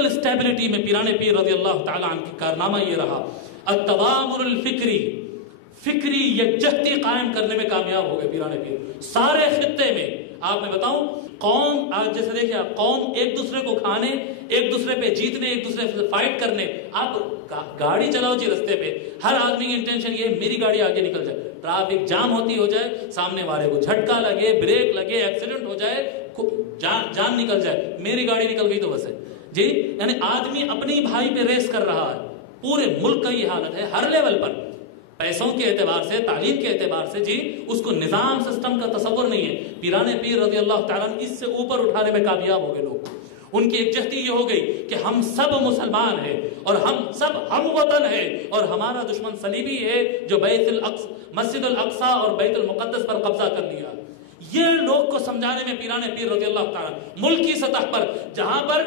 Political stability میں پیرانے پیر رضی اللہ تعالیٰ عنہ کی کارنامہ یہ رہا، التضامن الفکری، فکری یکجہتی قائم کرنے میں کامیاب ہو گئے پیرانے پیر سارے خطے میں۔ آپ میں بتاؤں، قوم آج جیسے دیکھیں آپ، قوم ایک دوسرے کو کھانے، ایک دوسرے پہ جیتنے، ایک دوسرے سے فائٹ کرنے، آپ گاڑی چلاؤ جی رستے پہ، ہر آدمی کی انٹینشن یہ ہے میری گاڑی آگے نکل جائے، ٹرافک جام ہوتی ہو جائے، سامنے والے کو جھٹکا لگے، بریک لگے، ایکسیڈنٹ ہو جائے، جان نکل جائے، میری گاڑی نکل گئی تو بس ہے جی۔ یعنی آدمی اپنی بھائی پہ ریس کر رہا ہے، پورے ملک کا یہ حالت ہے ہر لیول پر، پیسوں کے اعتبار سے، تعلیم کے اعتبار سے جی، اس کو نظام سسٹم کا تصور نہیں ہے۔ پیرانے پیر رضی اللہ تعالیٰ عنہ اس سے اوپر اٹھانے میں کامیاب ہو گئے لوگ، ان کی ایک جہتی یہ ہو گئی کہ ہم سب مسلمان ہیں اور ہم سب ہم وطن ہیں، اور ہمارا دشمن صلیبی ہے جو مسجد الاقصی اور بیت المقدس پر قبضہ کر لیا۔ یہ لوگ کو سمجھانے میں پیرانے پیر رضی اللہ تعالیٰ ملکی سطح پر، جہاں پر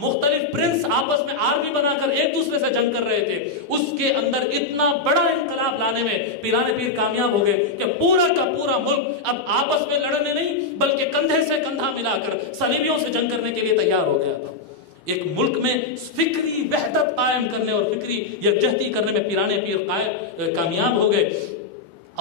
مختلف پرنس آپس میں آرمی بنا کر ایک دوسرے سے جنگ کر رہے تھے، اس کے اندر اتنا بڑا انقلاب لانے میں پیرانے پیر کامیاب ہو گئے کہ پورا کا پورا ملک اب آپس میں لڑنے نہیں بلکہ کندھے سے کندھا ملا کر صلیبیوں سے جنگ کرنے کے لیے تیار ہو گیا تھا۔ ایک ملک میں فکری وحدت قائم کرنے اور فکری یکجہتی کرنے میں پیرانے پیر کامیاب ہو گئے۔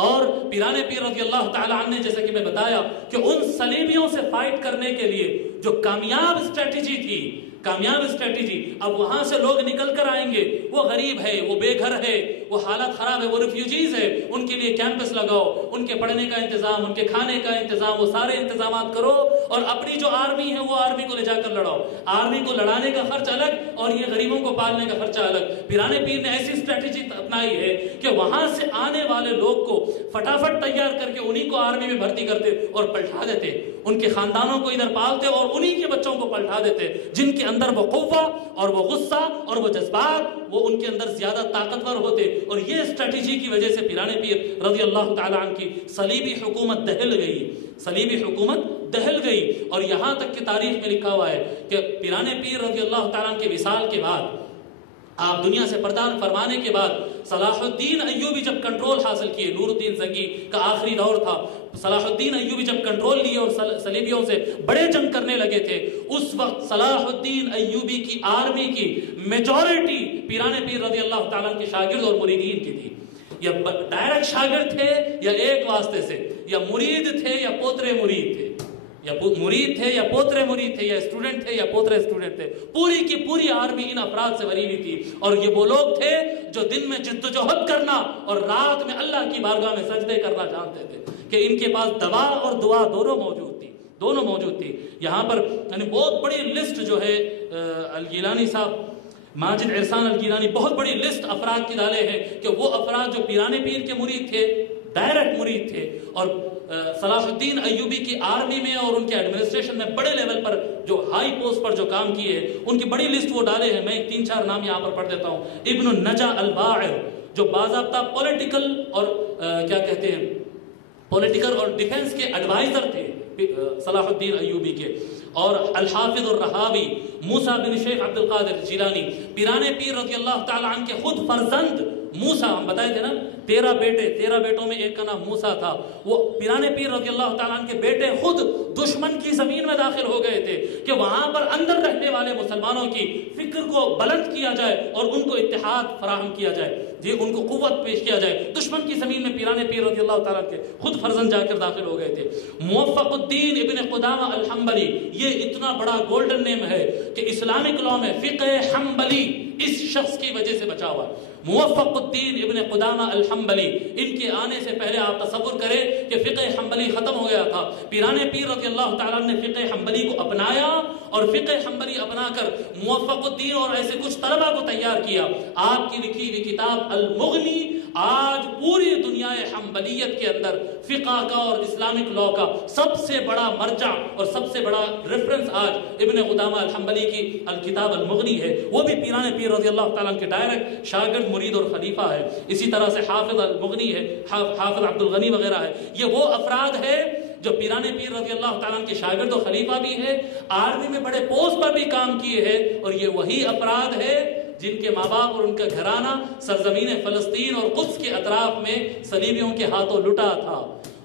اور پیرانے پیر رضی اللہ تعالیٰ عنہ نے جیسے کہ میں بتایا کہ ان صلیبیوں سے فائٹ کرنے کے لیے جو کامیاب اسٹریٹجی تھی، کامیاب اسٹریٹجی، اب وہاں سے لوگ نکل کر آئیں گے، وہ غریب ہے، وہ بے گھر ہے، وہ حالت خراب ہے، وہ ریفیوجیز ہے، ان کے لیے کیمپس لگاؤ، ان کے پڑھنے کا انتظام، ان کے کھانے کا انتظام، وہ سارے انتظامات کرو، اور اپنی جو آرمی ہے وہ آرمی کو لے جا کر لڑاؤ، آرمی کو لڑانے کا خرچ الگ اور یہ غریبوں کو پالنے کا خرچہ الگ۔ پیرانے پیر نے ایسی اسٹریٹجی اپنائی ہے کہ وہاں سے آنے والے لوگ کو فٹافٹ تیار کر کے انہی کو آرمی میں بھرتی کرتے اور پلٹا دیتے، ان کے خاندانوں کو ادھر پالتے اور انہی کے بچوں کو پلٹا دیتے جن کے اندر وہ قوہ اور وہ غصہ اور وہ جذبات وہ ان کے اندر زیادہ طاقتور ہوتے۔ اور یہ اسٹریٹجی کی وجہ سے پیرانے پیر رضی اللہ تعالیٰ عنہ کی صلیبی حکومت دہل گئی، صلیبی حکومت دہل گئی۔ اور یہاں تک کہ تاریخ میں لکھا ہوا ہے کہ پیرانے پیر رضی اللہ تعالیٰ عنہ کے وصال کے بعد، آپ دنیا سے پردان فرمانے کے بعد، صلاح الدین ایوبی جب کنٹرول حاصل کیے، نور الدین زنگی کا آخری دور تھا، صلاح الدین ایوبی جب کنٹرول لیے اور صلیبیوں سے بڑے جنگ کرنے لگے تھے، اس وقت صلاح الدین ایوبی کی آرمی کی میجورٹی پیرانے پیر رضی اللہ تعالیٰ کے شاگرد اور مریدین کی تھی۔ یا ڈائریکٹ شاگرد تھے یا ایک واسطے سے، یا مرید تھے یا پوترے مرید تھے، یا مرید تھے یا پوترے مرید تھے، یا اسٹوڈنٹ تھے یا پوترے اسٹوڈنٹ تھے، پوری کی پوری آرمی ان افراد سے بھری ہوئی تھی۔ اور یہ وہ لوگ تھے جو دن میں جدوجہد کرنا اور رات میں اللہ کی بارگاہ میں سجدے کرنا جانتے تھے، کہ ان کے پاس دوا اور دعا دونوں موجود تھی۔ یہاں پر یعنی بہت بڑی لسٹ جو ہے الگیلانی صاحب، ماجد احسان الگیلانی، بہت بڑی لسٹ افراد کی ڈالے ہیں کہ وہ افراد جو پیرانے پیر کے مرید تھے، ڈائریکٹ مرید تھے، اور صلاح الدین ایوبی کی آرمی میں اور ان کے ایڈمنسٹریشن میں بڑے لیول پر جو ہائی پوسٹ پر جو کام کیے ہیں، ان کی بڑی لسٹ وہ ڈالے ہیں۔ میں 3-4 نام یہاں پر پڑھ دیتا ہوں۔ ابن النجا الباعر، جو باضابطہ پولیٹیکل اور کیا کہتے ہیں، پولیٹیکل اور ڈیفنس کے ایڈوائزر تھے صلاح الدین ایوبی کے، اور الحافظ الرہاوی، موسیٰ بن شیخ عبد القادر جیلانی، پیرانے پیر رضی اللہ تعالیٰ عنہ کے خود فرزند موسیٰ، ہم بتائے تھے نا 13 بیٹوں میں ایک کا نام موسیٰ تھا، وہ پیرانے پیر رضی اللہ تعالیٰ عنہ کے بیٹے خود دشمن کی زمین میں داخل ہو گئے تھے کہ وہاں پر اندر رہنے والے مسلمانوں کی فکر کو بلند کیا جائے اور ان کو اتحاد فراہم کیا جائے، جی ان کو قوت پیش کیا جائے۔ دشمن کی زمین میں پیرانے پیر رضی اللہ تعالیٰ کے خود فرزند جا کر داخل ہو گئے تھے۔ موفق الدین ابن قدامہ الحنبلی، یہ اتنا بڑا گولڈن نیم ہے کہ اسلامک لاء میں فقہ حنبلی اس شخص کی وجہ سے بچا ہوا۔ موفق الدین ابن قدامہ الحنبلی، ان کے آنے سے پہلے آپ تصور کریں کہ فقہ حنبلی ختم ہو گیا تھا۔ پیرانے پیر رضی اللہ تعالیٰ نے فقہ حنبلی کو اپنایا اور فقہ حنبلی اپنا کر موفق الدین اور ایسے کچھ طلبہ کو تیار کیا۔ آپ کی لکھی ہوئی کتاب المغنی آج پوری دنیا حنبلیت کے اندر فقہ کا اور اسلامک لاء کا سب سے بڑا مرجع اور سب سے بڑا ریفرنس آج ابن قدامہ الحنبلی کی الکتاب المغنی ہے۔ وہ بھی پیرانے پیر رضی اللہ تعالیٰ کے ڈائریکٹ شاگرد، مرید اور خلیفہ ہے۔ اسی طرح سے حافظ المغنی ہے، حافظ عبد الغنی وغیرہ ہے۔ یہ وہ افراد ہے جو پیرانے پیر رضی اللہ تعالیٰ کے شاگرد و خلیفہ بھی ہے، آرمی میں بڑے پوسٹ پر بھی کام کیے ہیں، اور یہ وہی افراد ہے جن کے ماں باپ اور ان کا گھرانہ سرزمین فلسطین اور قدس کے اطراف میں صلیبیوں کے ہاتھوں لٹا تھا۔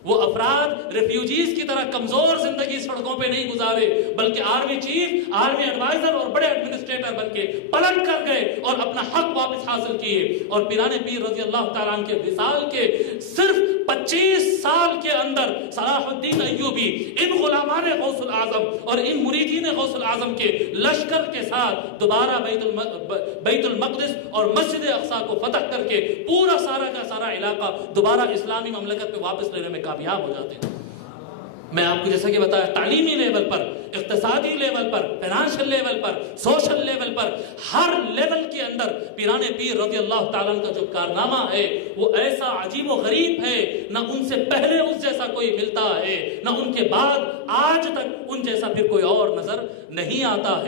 وہ افراد ریفیوجیز کی طرح کمزور زندگی سڑکوں پہ نہیں گزارے، بلکہ آرمی چیف، آرمی ایڈوائزر اور بڑے ایڈمنسٹریٹر ایڈمنسٹریٹر بن کے پلٹ کر گئے اور اپنا حق واپس حاصل کیے. اور پیران پیر رضی اللہ تعالیٰ عنہ کے وصال کے صرف 25 سال کے اندر صلاح الدین ایوبی ان غلامان غوث العظم اور ان مریدین غوث العظم کے لشکر کے ساتھ دوبارہ بیت المقدس اور مسجد اقصی کو فتح کر کے پورا سارا کا سارا علاقہ دوبارہ اسلامی مملکت پہ واپس لینے میں کامیاب ہو جاتے ہیں. میں آپ کو جیسا کہ بتایا تعلیمی لیول پر، اقتصادی لیول پر، فائنانشل لیول پر، سوشل لیول پر، ہر لیول کے اندر پیران پیر رضی اللہ تعالیٰ کا جو کارنامہ ہے وہ ایسا عجیب و غریب ہے. نہ ان سے پہلے اس جیسا کوئی ملتا ہے، نہ ان کے بعد آج تک ان جیسا پھر کوئی اور نظر نہیں آتا ہے.